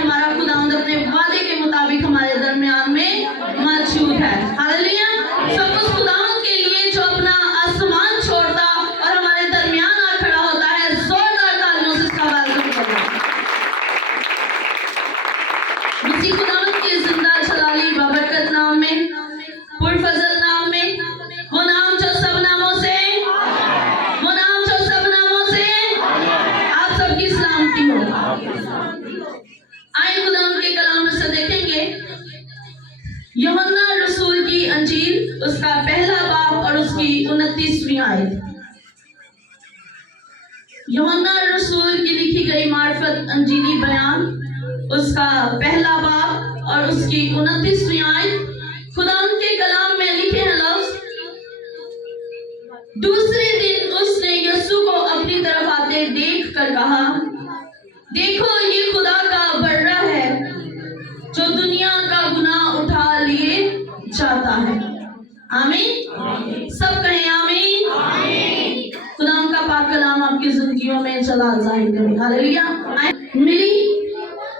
हमारा खुदावंद अपने वादे के मुताबिक हमारे दरमियान में मौजूद है। हालेलुया। सब उस खुदावंद के लिए जो अपना आसमान छोड़ता और हमारे दरमियान आ खड़ा होता है, जोरदार तालियों से इसका वेलकम करना। इसी खुदावंद के जिंदा जलाली बाबरकत नाम में, पुरफजल नाम में, वो नाम जो सब नामों से, वो नाम जो सब नामों से आप सबकी सलामती हो। आए खुदावंद के कलाम में से देखेंगे यूहन्ना रसूल की अंजील, उसका पहला बाब और उसकी 29वीं आयत। यूहन्ना रसूल की लिखी गई मार्फत अंजीली बयान, उसका पहला बाब और उसकी 29वीं आयत। खुदावंद के कलाम में लिखे हैं लफ्ज, दूसरे दिन उसने यीशु को अपनी तरफ आते देख कर कहा, देखो ये खुदा का बर्रा है जो दुनिया का गुनाह उठा लिए जाता है। आमीन। सब कहें आमीन। खुदावंद का पाक कलाम आपकी जिंदगियों में जलाल जाहिर करे। हालेलुया। मिली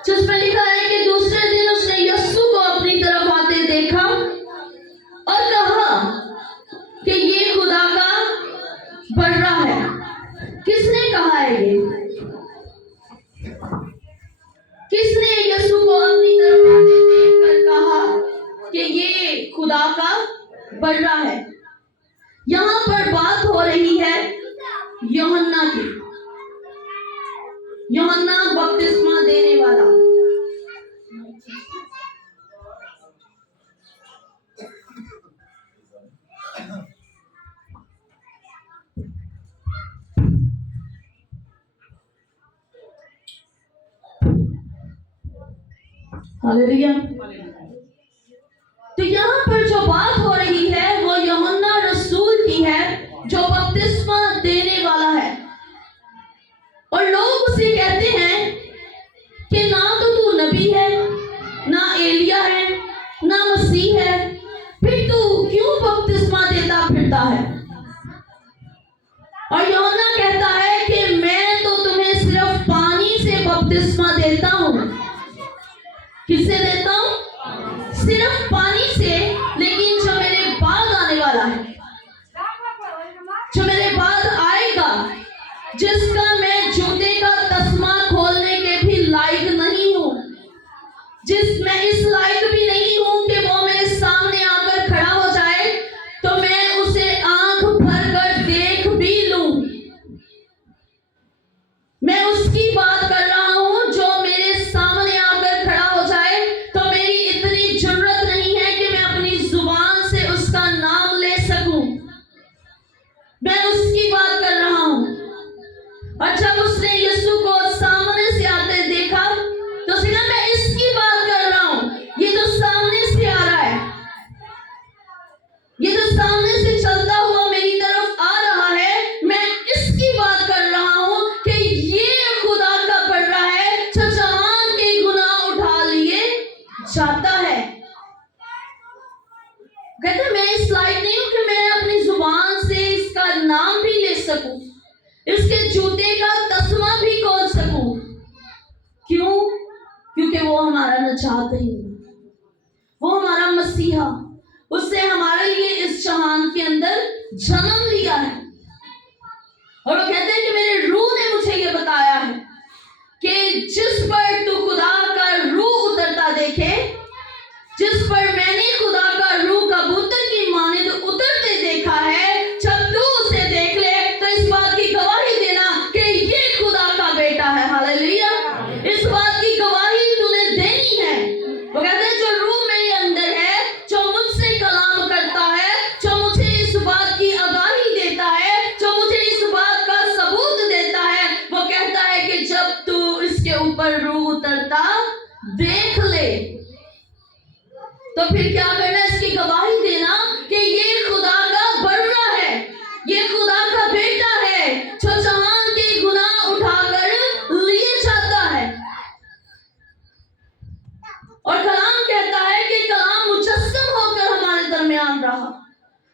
जिसमें लिखा है कि दूसरे दिन उसने यीशु को अपनी तरफ आते देखा और कहा कि ये खुदा का बर्रा है। किसने कहा है ये? किसने यीशु को अपनी तरफ आते देखकर कहा कि ये खुदा का बर्रा है? यहाँ पर बात हो रही है यूहन्ना की। यूहन्ना बपतिस्मा देने वाला। हालेलुया। तो यहाँ पर जो बात हो रही है वो यूहन्ना रसूल की है जो बपतिस्मा देने वाला है। और लोग उसे कहते हैं कि ना तो तू नबी है, ना एलिया है, ना मसीह है, फिर तू क्यों बपतिस्मा देता फिरता है? और यूहन्ना कहता है कि मैं तो तुम्हें सिर्फ पानी से बपतिस्मा देता हूँ। किससे देता हूँ? सिर्फ पानी से। लेकिन जो मेरे बाद आने वाला है, जो मेरे बाद आएगा, जिसका मैं जूते का तस्मा खोलने के भी लायक नहीं हूँ, मैं इस लायक भी नहीं हूँ कि वो मेरे सामने आकर खड़ा हो जाए तो मैं उसे आंख भर कर देख भी लूं। मैं उसकी बात कर रहा हूँ जो मेरे सामने आकर खड़ा हो जाए तो मेरी इतनी जरूरत नहीं है कि मैं अपनी जुबान से उसका नाम ले सकूं। मैं उसकी बात कर रहा हूँ। और जब उसने यीशु को सामने से आते देखा तो उसने कहा, मैं इसकी बात कर रहा हूँ। ये जो सामने से आ रहा है, ये जो सामने से चलता हुआ मेरी तरफ आ रहा है, मैं इसकी बात कर रहा हूँ कि ये खुदा का बर्रा है जो जहान के गुनाह उठा लिए जाता है। कहते मैं इस लायक नहीं हूं कि मैं अपनी जुबान से इसका नाम भी ले सकूं, इसके जूते का तस्मा भी खोल सकूं। क्यों? क्योंकि वो हमारा नजात है, वो हमारा मसीहा, उससे हमारे लिए इस जहान के अंदर जन्म लिया है। और वो कहते हैं कि मेरे रूह ने मुझे ये बताया है कि जिस पर तू खुदा का रूह उतरता देखे, जिस पर मैंने खुदा का रूह कबूतर की माने तो उतरते देखा है, जब तू उसे देख ले तो इस बात की गवाही देना कि ये खुदा का बेटा है। हालेलुया। इस बात की गवाही तूने देनी है। वो कहते हैं जो रूह मेरे अंदर है, जो मुझसे कलाम करता है, जो मुझे इस बात की आगाही देता है, जो मुझे इस बात का सबूत देता है, वो कहता है कि जब तू इसके ऊपर रूह उतरता देख ले तो फिर क्या करना? इसकी गवाही देना कि ये खुदा का बर्रा है, ये खुदा का बेटा है जो जहान के गुनाह उठाकर लिए जाता है। और कलाम कहता है कि कलाम मुजस्सम होकर हमारे दरमियान रहा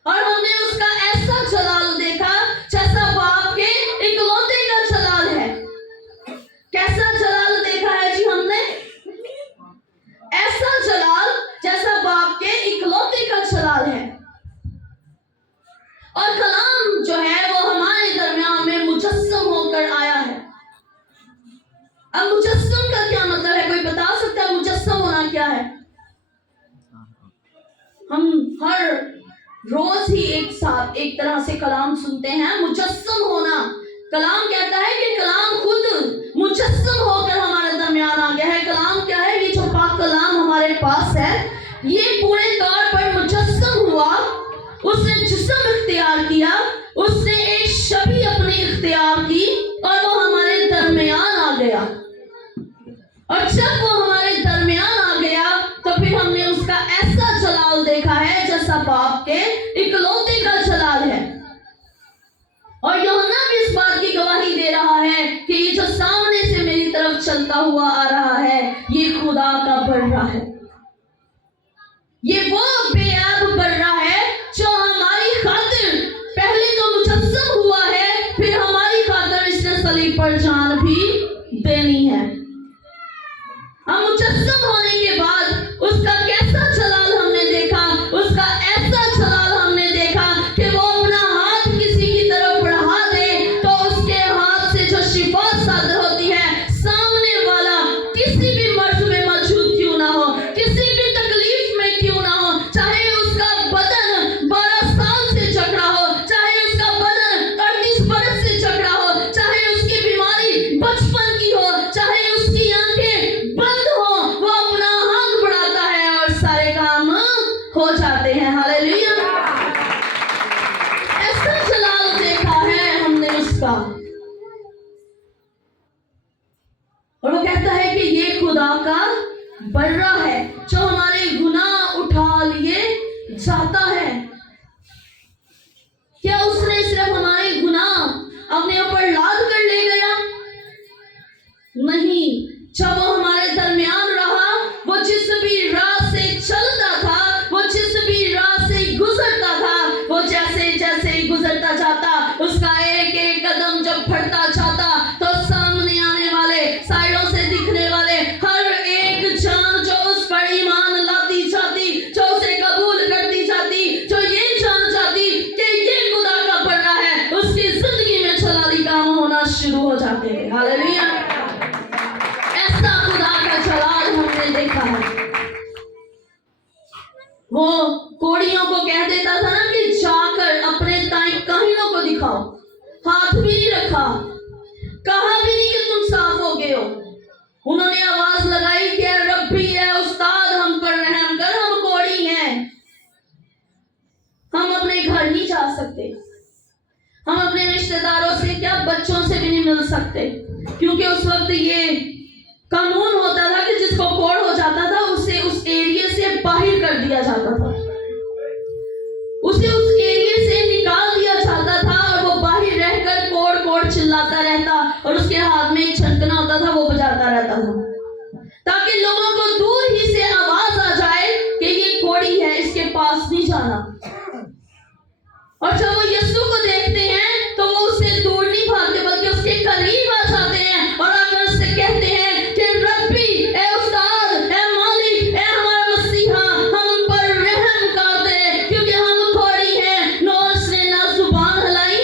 और हमने उसका ऐसा जलाल देखा जैसा बाप के इकलौते का जलाल है। कैसा जलाल देखा है जी हमने? हम हर रोज ही एक तरह से कलाम सुनते हैं, मुजस्सम होना। कलाम कहता है कि कलाम खुद मुजस्सम होकर हमारे दरमियान आ गया है। कलाम क्या है? ये जो पाक कलाम हमारे पास है, ये पूरे तौर पर मुजस्सम हुआ, उसने जिस्म इख्तियार किया, उसने एक शबी अपनी इख्तियार की और वो हमारे दरमियान आ गया। और जब वो हमारे दरमियान आ गया तो फिर हमने उसका ऐसा जलाल देखा है जैसा बाप के इकलौते का जलाल है। और यूहन्ना भी इस बात की गवाही दे रहा है कि ये जो सामने से मेरी तरफ चलता हुआ आ रहा है, ये खुदा का बर्रा है। ये वो बेअब बर्रा है जो हमारी खातिर पहले तो मुजस्सम हुआ है, फिर हमारी खातिर इसने सलीब पर जान भी देनी है। हम मुजस्सम होने के बाद उसका कैसा जलाल हमने देखा, उसका ऐसा जलाल हमने देखा कि वो अपना हाथ किसी की तरफ बढ़ा दे तो उसके हाथ से जो शिफा सादर होती है, सामने वाला किसी भी मर्ज में मौजूद क्यों ना हो, किसी भी तकलीफ में क्यों ना हो, चाहे उसका बदन 12 साल से जकड़ा हो, चाहे उसका बदन 38 बरस से जकड़ा हो, चाहे उसकी बीमारी बचपन की हो, चाहे उसकी आंखें बंद हो, वो अपना हाथ बढ़ाता है और सारे काम हो जाते हैं। हालेलुया। ऐसा जलाल देखा है हमने उसका। और वो कहता है कि ये खुदा का बर्रा है जो हमारे गुनाह उठा लिए जाता है। क्या उसने सिर्फ हमारे गुनाह अपने ऊपर लाद कर ले गया? नहीं, जब वो हमारे दरमियान रहा, वो जिस भी राह से चलता था, वो जिस भी राह से गुजरता था, वो जैसे जैसे गुजरता जाता, उसका एक एक कदम जब बढ़ता जाता तो सामने आने वाले, साइडों से दिखने वाले हर एक जान जो उस पर ईमान लाती जाती, जो उसे कबूल करती जाती, जो ये जान जाती कि ये खुदा का बर्रा है, उसकी जिंदगी में जलाली काम होना शुरू हो जाते हैं। हालेलुया। ऐसा खुदा का जलाल हमने देखा है। वो कोड़ियों को कह देता था ना कि जाकर अपने ताई काहिनों को दिखाओ, हाथ भी नहीं रखा, कहा भी नहीं कि तुम साफ हो गए हो। उन्होंने आवाज लगाई कि रब्बी है उस्ताद, हम पर रहम कर, हम कोड़ी हैं, हम अपने घर नहीं जा सकते, हम अपने रिश्तेदारों से क्या बच्चों से भी नहीं मिल सकते, क्योंकि उस वक्त ये कानून होता था कि जिसको कोड़ हो जाता था उसे उस एरिया से बाहर कर दिया जाता था, उसे उस एरिया से निकाल दिया जाता था और वो बाहर रहकर कोड़ कोड़ चिल्लाता रहता और उसके हाथ में एक छंटना होता था, वो बजाता रहता था ताकि लोगों को दूर ही से आवाज आ जाए कि ये कोड़ी है, इसके पास नहीं जाना। और जब वो यीशु को देखते हैं तो वो उससे दूर नहीं भागते बल्कि उसके करीब आ जाते हैं और आकर उससे कहते हैं कि रब्बी, ए उस्ताद, ए मालिक, ए हमारा मसीहा, हम पर रहम कर दे, क्योंकि हम कोड़ी हैं। नो उसने ना जुबान हिलाई,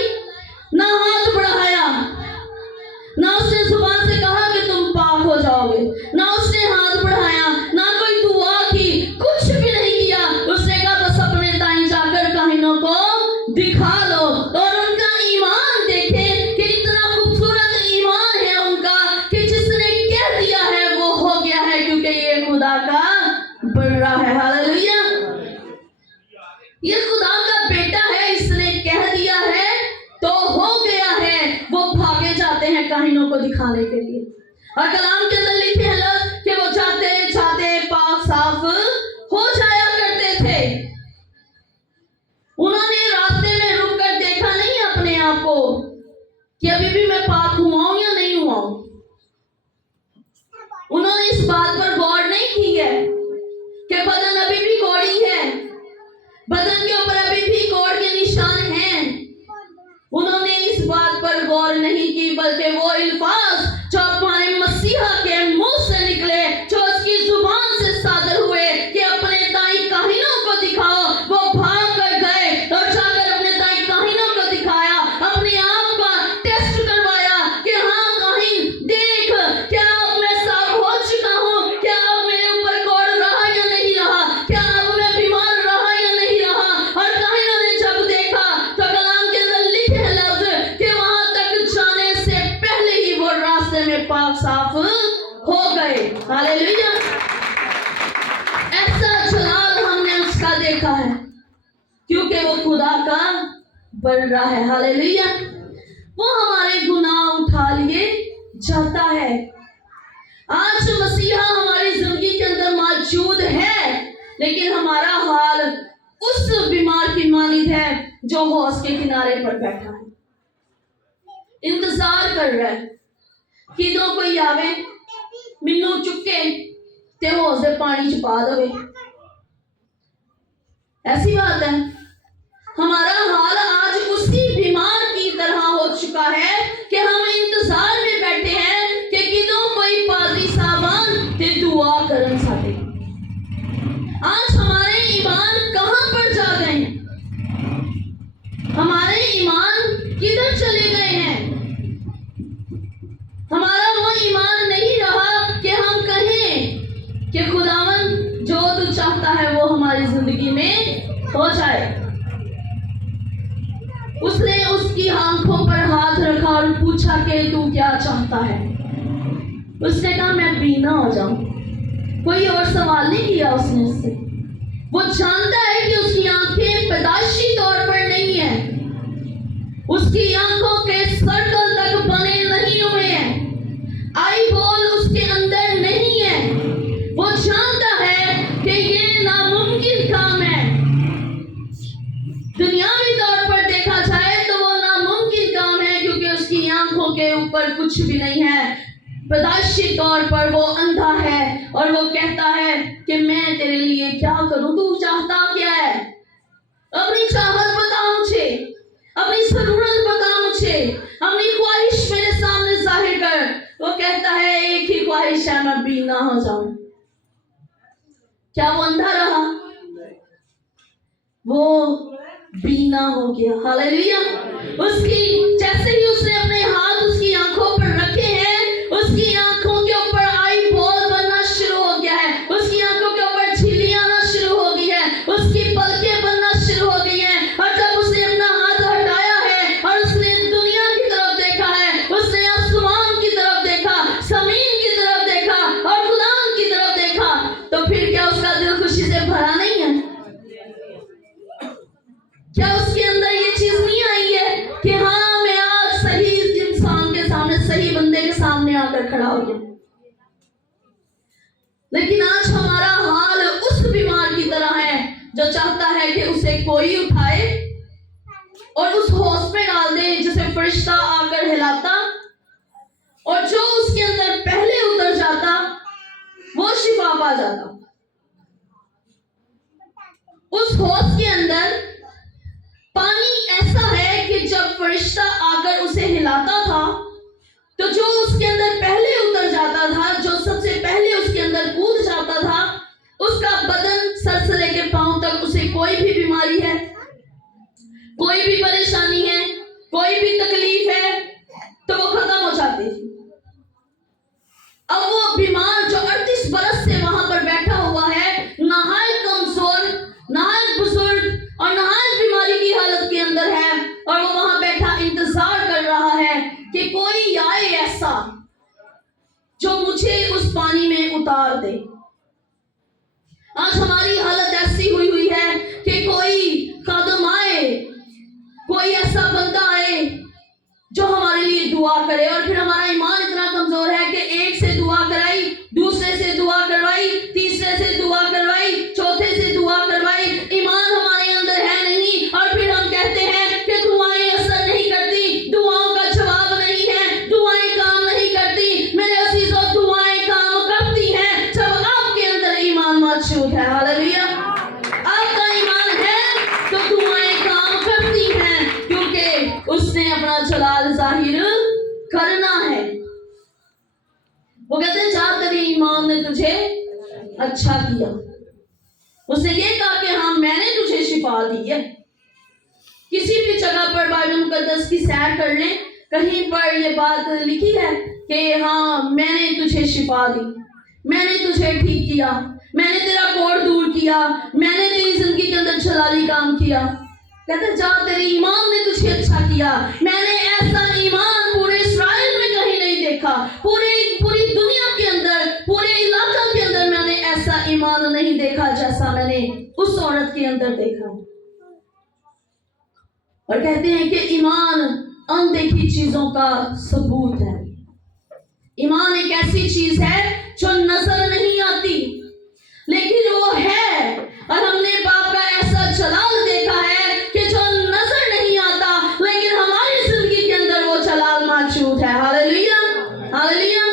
ना हाथ बढ़ाया, ना उसने जुबान से कहा कि तुम पाक हो जाओगे, ना उसने हाथ बढ़ाया, ना कोई दुआ की, कुछ भी नहीं किया। उसने कहा बस अपने ताई जाकर काहिनों को दिखा लो और उनका ईमान देखे कि इतना खूबसूरत ईमान है उनका कि जिसने कह दिया है वो हो गया है, क्योंकि ये खुदा का बर्रा है। हालेलुया। ये खुदा का बेटा है, इसने कह दिया है तो हो गया है। वो भागे जाते हैं काहिनों को दिखाने के लिए और कलाम के अंदर लिखे हैं लफ्ज कि वो जाते जाते पाक साफ हो जाया करते थे। उन्होंने रास्ते में रुक कर देखा नहीं अपने आप को कि अभी भी मैं पाक हुआ हूं या नहीं हुआ हूं। उन्होंने इस बात पर गौर नहीं की है कि बदन अभी भी कोड़ी है, बदन के ऊपर अभी भी कोड़ के निशान हैं। उन्होंने इस बात पर गौर नहीं की, बल्कि वो अल्फाज जो हमारे मसीहा के मुंह से निकले, जो उसकी जुबान से सादर हुए कि अपने ताई काहिनों को दिखाओ, वो भाग कर गए और जाकर अपने ताई काहिनों को दिखाया, अपने आप का टेस्ट करवाया कि हाँ काहिन देख, क्या अब मैं साफ हो चुका हूँ, क्या अब मेरे ऊपर कोड़ रहा या नहीं रहा, क्या अब मैं बीमार रहा क्योंकि वो खुदा का बड़ा है। हालेलुया। वो हमारे गुनाह उठा लिए जाता है। आज मसीहा हमारी जिंदगी के अंदर मौजूद है, लेकिन हमारा हाल उस बीमार की मानित है जो हौज के किनारे पर बैठा है, इंतजार कर रहा है कि जो कोई आवे मैनू चुके ते हौज दे पानी च पा दे। ऐसी बात है। हमारा हाल आज उसी बीमार की तरह हो चुका है कि हम इंतजार में बैठे हैं कि किदों कोई पादरी साहबान ते दुआ करन साथे। आज हमारे ईमान कहां पर जा गए हैं? हमारे ईमान किधर चले गए हैं? हमारा वो ईमान नहीं रहा कि हम कहें कि खुदावन जो तू चाहता है वो हमारी जिंदगी में हो जाए। उसने उसकी आंखों पर हाथ रखा और पूछा कि तू क्या चाहता है? उसने कहा मैं बीना हो जाऊं। कोई और सवाल नहीं किया उसने उससे। वो जानता है कि उसकी आंखें पैदाइशी तौर पर नहीं है, उसकी आंखों के सर्कल तक बने नहीं हुए हैं, आई बॉल उसके अंदर नहीं है। वो जानता है कि ये नामुमकिन काम है। दुनियावी तौर पर देखा जाए तो वो नामुमकिन काम है, क्योंकि उसकी आंखों के ऊपर कुछ भी नहीं है। पैदाइशी तौर पर वो अंधा है और वो कहता है कि मैं तेरे लिए क्या करूं, तू चाहता क्या है? अपनी चाहत बता मुझे, अपनी जरूरत बता मुझे, अपनी ख्वाहिश मेरे सामने जाहिर कर। वो कहता है एक ही ख्वाहिश है, मैं बीना हो जाऊं। क्या वो अंधा रहा? वो बीना हो गया। हालेलुया। उसकी जैसे ही उसने अपने हाथ उसकी आंखों पर रखे हैं, उसकी आंखों के ऊपर आई बॉल बनना शुरू हो गया है, उसकी आंखों के ऊपर झिल्लियां आना शुरू हो गई है, उसकी पलकें बनना शुरू हो गई हैं। और जब उसने अपना हाथ हटाया है और उसने दुनिया की तरफ देखा है, उसने आसमान की तरफ देखा, जमीन की तरफ देखा और खुदा की तरफ देखा, तो फिर क्या उसका दिल खुशी से भरा नहीं है? क्या उसके अंदर ये चीज नहीं आई है कि हाँ मैं आज सही इंसान के सामने, सही बंदे के सामने आकर खड़ा हो गया? लेकिन आज हमारा हाल उस बीमार की तरह है जो चाहता है कि उसे कोई उठाए और उस होश में डाल दे जिसे फरिश्ता आकर हिलाता, और जो उसके अंदर पहले उतर जाता वो शिफा पा जाता। उस होश के अंदर पानी ऐसा है कि जब फरिश्ता आकर उसे हिलाता था तो जो उसके अंदर पहले उतर जाता था, जो सबसे पहले उसके अंदर कूद जाता था, उसका बदन सर से लेकर पांव तक, उसे कोई भी बीमारी है, कोई भी परेशानी है, कोई भी तकलीफ है, तो वो खत्म हो जाती थी। अब वो बीमार जो 38 बरस से वहां पर बैठा हुआ है, नहायत कमजोर, नहायत बुजुर्ग और नहायत बीमारी की हालत के अंदर है, और वो वहां बैठा इंतजार कर रहा है कि कोई आए ऐसा जो मुझे उस पानी में उतार दे। आज हमारी हालत ऐसी हुई है कि कोई कदम आए, कोई ऐसा बंदा आए जो हमारे लिए दुआ करे, और फिर हमारा ईमान इतना कमजोर है कि एक से दुआ कराई, दूसरे से दुआ करवाई, तीसरे से दुआ करवाई, चौथे से दुआ करवाई, ईमान हमारे अंदर है नहीं, और फिर हम कहते हैं कि दुआएं असर नहीं करती, दुआओं का जवाब नहीं है, दुआएं काम नहीं करती। मेरे अजीजों, दुआएं काम करती हैं जब आपके अंदर ईमान मौजूद है। हालेलुया। आपका ईमान है तो दुआएं काम करती हैं, क्योंकि उसने अपना जलाल जाहिर करना है। वो कहते हैं जा तेरे ईमान ने तुझे अच्छा किया। उसने ये कहा कि हाँ मैंने तुझे शिफा दी है। किसी भी जगह पर बाइबल मुकद्दस की सैर कर लें, कहीं पर ये बात लिखी है कि हाँ मैंने तुझे शिफा दी, मैंने तुझे ठीक किया, मैंने तेरा कोढ़ दूर किया, मैंने तेरी जिंदगी के अंदर जलाली काम किया। कहते जा तेरे ईमान ने तुझे अच्छा किया। मैंने ऐसा ईमान पूरे इस्राएल में कहीं नहीं देखा, पूरी दुनिया के अंदर, पूरे इलाका के अंदर मैंने ऐसा ईमान नहीं देखा जैसा मैंने उस औरत के अंदर देखा। اور کہتے ہیں کہ ایمان اندیکھی چیزوں کا ثبوت ہے. ایمان ایک ایسی چیز ہے جو نظر نہیں آتی لیکن وہ ہے. اور ہم نے باپ کا ایسا جلال دیکھا ہے کہ جو نظر نہیں آتا لیکن ہماری زندگی کے اندر وہ جلال موجود ہے. ہاللیلویا ہاللیلویا.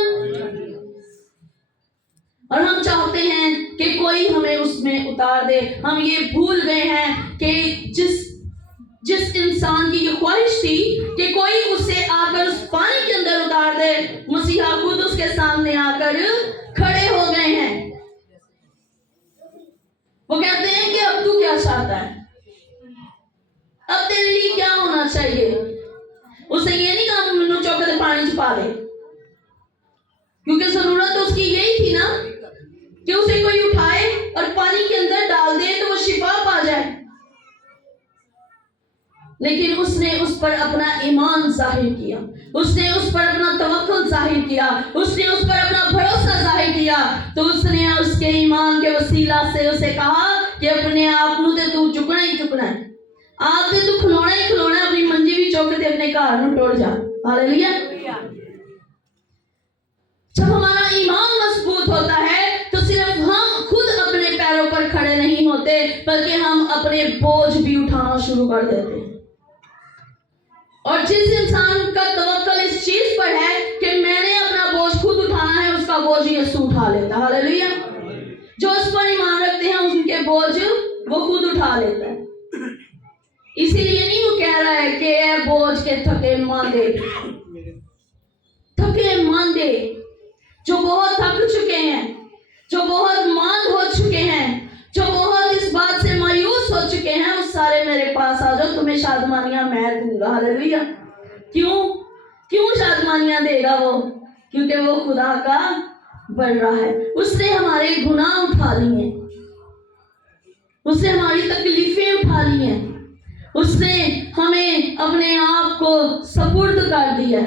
اور ہم چاہتے ہیں کہ کوئی ہمیں اس میں اتار دے. ہم یہ بھول گئے ہیں کہ جس انسان کی یہ خواہش تھی کہ کوئی اسے آ کر اس پانی کے اندر اتار دے، مسیحا خود اس کے سامنے آ کر کھڑے ہو گئے ہیں. وہ کہتے ہیں کہ اب تو کیا چاہتا ہے، اب تیرے لیے کیا ہونا چاہیے. اسے یہ نہیں کہا منو چوکے پانی چھپا دے، کیونکہ ضرورت اس کی یہی تھی نا کہ اسے کوئی اٹھائے اور پانی کے اندر ڈال دے تو وہ شفا پا جائے. لیکن اس نے اس پر اپنا ایمان ظاہر کیا، اس نے اس پر اپنا توکل ظاہر کیا، اس نے اس پر اپنا بھروسہ ظاہر کیا. تو اس نے اس کے ایمان کے وسیلہ سے اسے کہا کہ اپنے آپ نو تے تو چکنا ہی چکنا ہے، آپ تے تو کھلونا ہی کھلونا ہے، اپنی منجی بھی چوک تے اپنے گھر نو ٹوڑ جا. ہاللیلویا. جب ہمارا ایمان مضبوط ہوتا ہے تو صرف ہم خود اپنے پیروں پر کھڑے نہیں ہوتے بلکہ ہم اپنے بوجھ بھی اٹھانا شروع کر دیتے ہیں. اور جس انسان کا توکل اس چیز پر ہے کہ میں نے اپنا بوجھ خود اٹھانا ہے، اس کا بوجھ یسوع اٹھا لیتا. ہاللیلویا. جو اس پر ایمان رکھتے ہیں ان کے بوجھ وہ خود اٹھا لیتا ہے. اسی لیے نہیں وہ کہہ رہا ہے کہ اے بوجھ کے تھکے ماندے جو بہت تھک چکے ہیں، جو بہت ماند ہو چکے ہیں، جو بہت اس بات سے مایوس ہو چکے ہیں، وہ سارے میرے پاس آ جاؤ، تمہیں شادمانیاں میں دوں گا. ہاللیلویا. کیوں شادمانیاں دے گا وہ؟ کیونکہ وہ خدا کا بن رہا ہے. اس نے ہمارے گناہ اٹھا لی ہیں، اس نے ہماری تکلیفیں اٹھا لی ہیں، اس نے ہمیں اپنے آپ کو سپرد کر دیا.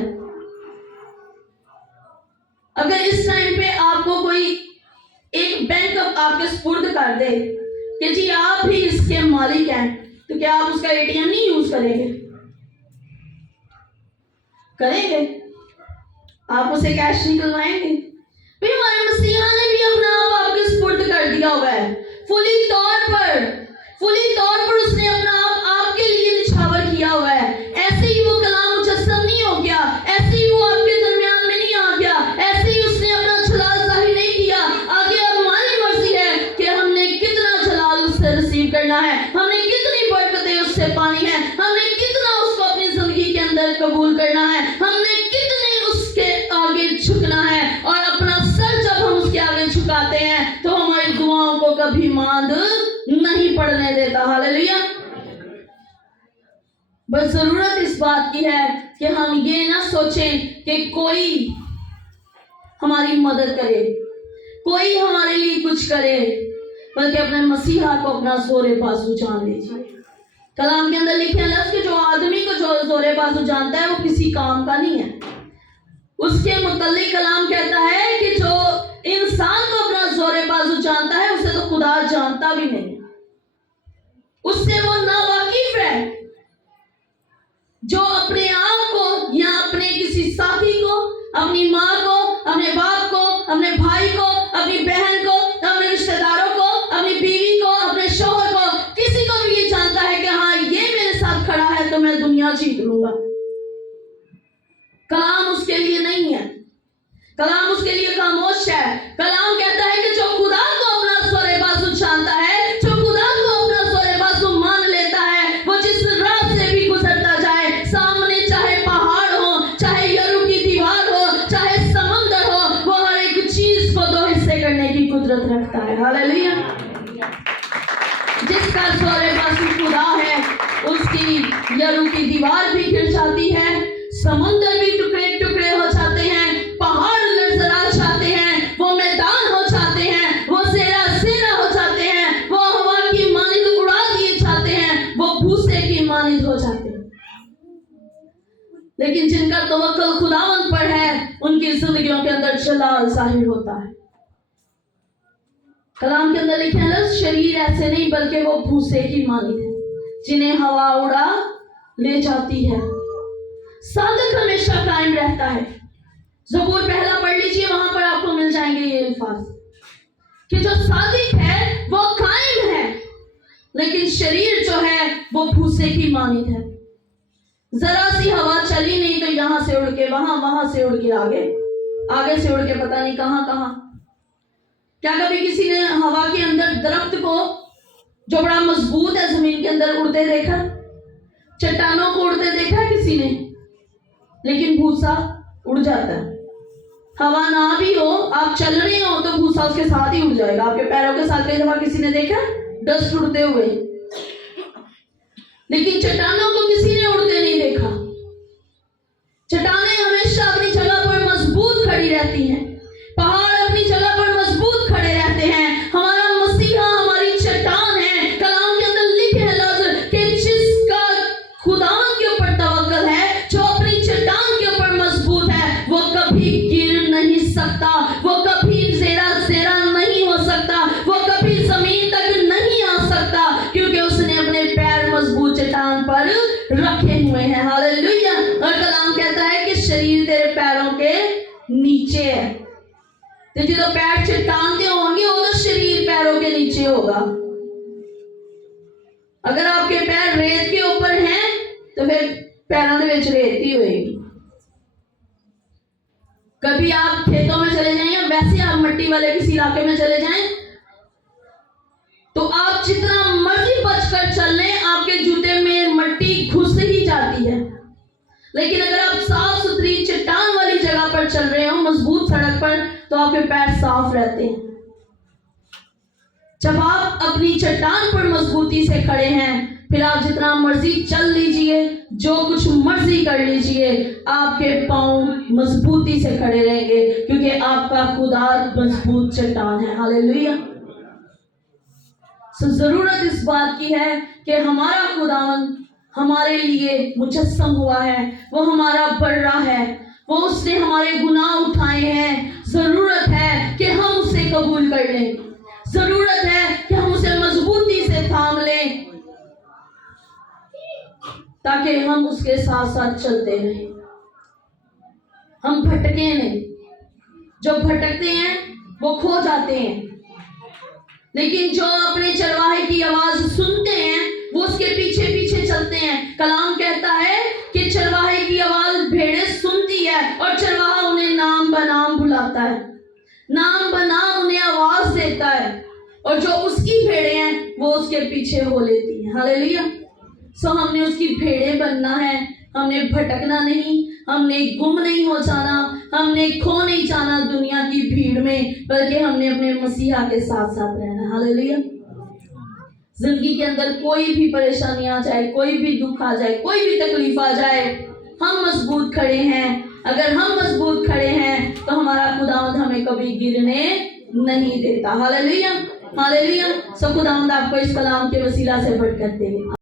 اگر اس ٹائم پہ آپ کو کوئی ایک بینک آپ کے سپرد کر دے کہ جی آپ بھی اس کے مالک ہیں، تو کیا آپ اس کا اے ٹی ایم نہیں یوز کریں گے؟ کریں گے. آپ اسے کیش نکلوائیں گے. پھر ہمارے مسیحا نے بھی اپنا آپ کے سپرد کر دیا ہوا ہے. فلی طور پر اس نے اپنا آپ کے لیے نچھاور کیا ہوا ہے. ایسے ہی وہ کلام مجسم نہیں ہو گیا، ایسے ہی وہ آپ کے درمیان میں نہیں آ گیا، ایسے ہی اس نے اپنا جلال ظاہر نہیں کیا. آگے اب ہماری مرضی ہے کہ ہم نے کتنا جلال اس سے ریسیو کرنا ہے، ہم نے کتنی برکتیں اس سے پانی ہے، ہم نے کتنا اس کو اپنی زندگی کے اندر قبول کرنا ہے، ہم نے کتنے اس کے آگے جھکنا ہے. اور اپنا سر جب ہم اس کے آگے جھکاتے ہیں تو ہماری دعاؤں کو کبھی ماند نہیں پڑنے دیتا. ہاللیلویا. بس ضرورت اس بات کی ہے کہ ہم یہ نہ سوچیں کہ کوئی ہماری مدد کرے، کوئی ہمارے لیے کچھ کرے، بلکہ اپنے مسیحا کو اپنا زور بازو جان لیجیے. کلام کے اندر لکھے لفظ کہ جو آدمی کو جو زور بازو جانتا ہے وہ کسی کام کا نہیں ہے. اس کے متعلق کلام کہتا ہے کہ جو انسان کو اپنا زور بازو جانتا ہے اسے تو خدا جانتا بھی نہیں، اس سے وہ ناواقف ہے. جو اپنے آپ کو یا اپنے کسی ساتھی کو، اپنی ماں کو، اپنے باپ کو، اپنے بھائی کو، اپنی بہن کو، اپنے رشتہ داروں کو، اپنی بیوی کو، اپنے شوہر کو، کسی کو بھی یہ جانتا ہے کہ ہاں یہ میرے ساتھ کھڑا ہے تو میں دنیا جیت لوں گا. کلام اس کے لیے نہیں ہے، کلام اس کے لیے خاموش ہے. کلام کہتا ہے کہ جو خدا کو اپنا زور بازو جانتا ہے، جو خدا کو اپنا زور بازو مان لیتا ہے، وہ جس راہ سے بھی گزرتا جائے، سامنے چاہے پہاڑ ہو، چاہے یرو کی دیوار ہو، چاہے سمندر ہو، وہ ہر ایک چیز کو دو حصے کرنے کی قدرت رکھتا ہے. ہاللیلویا. جس کا زور بازو خدا ہے اس کی یرو کی دیوار بھی گر جاتی ہے، سمندر بھی ٹکڑے ٹکڑے ہو جاتے ہیں، پہاڑ لرزا جاتے ہیں، وہ میدان ہو جاتے ہیں، وہ زیرہ زیرہ ہو جاتے ہیں، وہ ہوا کی مانند اڑا دیے جاتے ہیں، وہ بھوسے کی مانند ہو جاتے ہیں. لیکن جن کا توکل خداوند پر ہے ان کی زندگیوں کے اندر جلال ظاہر ہوتا ہے. کلام کے اندر لکھے لفظ شریر ایسے نہیں بلکہ وہ بھوسے کی مانند ہے جنہیں ہوا اڑا ले जाती है। सादक हमेशा कायम रहता है। ज़बूर पहला पढ़ लीजिए, वहां पर आपको मिल जाएंगे ये अल्फाज कि जो सादिक है वो कायम है, लेकिन शरीर जो है वो भूसे की मानित है। जरा सी हवा चली नहीं तो यहां से उड़ के वहां, वहां से उड़ के आगे, आगे से उड़ के पता नहीं कहां कहां। क्या कभी किसी ने हवा के अंदर दरख्त को जो बड़ा मजबूत है जमीन के अंदर उड़ते देखा? चट्टानों को उड़ते देखा किसी ने? लेकिन भूसा उड़ जाता है। हवा ना भी हो, आप चल रहे हो तो भूसा उसके साथ ही उड़ जाएगा, आपके पैरों के साथ। कई दफा किसी ने देखा डस्ट उड़ते हुए, लेकिन चट्टानों को किसी ने उड़ते नहीं देखा। चट्टानें हमेशा अपनी जगह पर मजबूत खड़ी रहती हैं, पहाड़ अपनी जगह पर मजबूत खड़े रहते हैं। हमारा मसीहा हमारी चट्टान है। कलाम के अंदर लिखे हैं लफ्ज कि जिसका खुदावन के ऊपर तवक्कल है, जो अपनी चट्टान के ऊपर मजबूत है, वो कभी गिर नहीं सकता, वो कभी ज़ेरा ज़ेरा नहीं हो सकता, वो कभी जमीन तक नहीं आ सकता, क्योंकि उसने अपने पैर मजबूत चट्टान पर रखे हुए हैं। हालेलुया। और कलाम कहता है कि शरीर तेरे पैरों के नीचे है। तो जो पैर चट्टान के होंगे वो तो शरीर पैरों के नीचे होगा। अगर आपके पैर रेत के ऊपर हैं तो फिर पैरों के बीच रेत ही होगी। कभी आप खेतों में चले जाएं या वैसे आप मट्टी वाले किसी इलाके में चले जाएं, तो आप जितना मर्जी बचकर चल लें, आपके जूते में मट्टी घुस ही जाती है। लेकिन अगर आप साफ सुथरी चट्टान वाली जगह पर चल रहे हो, मजबूत सड़क पर, तो आपके पैर साफ रहते हैं। जब आप अपनी चट्टान पर मजबूती से खड़े हैं, फिर आप जितना मर्जी चल लीजिए, जो कुछ मर्जी कर लीजिए, आपके पांव मजबूती से खड़े रहेंगे, क्योंकि आपका खुदा मजबूत चट्टान है। हालेलुया। सो जरूरत इस बात की है कि हमारा खुदावन हमारे लिए मुजस्सम हुआ है, वो हमारा बर्रा है, वो उसने हमारे गुनाह उठाए हैं। जरूरत है कि हम उसे कबूल कर लें, जरूरत है कि हम उसे मजबूती से थाम लें, ताकि हम उसके साथ साथ चलते रहें, हम भटके नहीं। जो भटकते हैं वो खो जाते हैं, लेकिन जो अपने चरवाहे की आवाज सुनते हैं वो उसके पीछे पीछे चलते हैं। कलाम कहता है कि चरवाहे की आवाज भेड़ें सुनती है और चरवाहा उन्हें नाम बनाम बुलाता है, नाम बनाम उन्हें आवाज देता है, और जो उसकी भेड़ें हैं वो उसके पीछे हो लेती हैं। हालेलुया। सो हमने उसकी भेड़ें बनना है, हमने भटकना नहीं, हमने गुम नहीं हो जाना, हमने खो नहीं जाना दुनिया की भीड़ में, बल्कि हमने अपने मसीहा के साथ साथ रहना। हालेलुया। जिंदगी के अंदर कोई भी परेशानी आ जाए, कोई भी दुख आ जाए, कोई भी तकलीफ आ जाए, हम मजबूत खड़े हैं। अगर हम मजबूत खड़े हैं तो हमारा खुदावंद हमें कभी गिरने नहीं देता। हालेलुया। हालेलुया। सो खुदावंद आपको इस कलाम के वसीला से बरकत दे।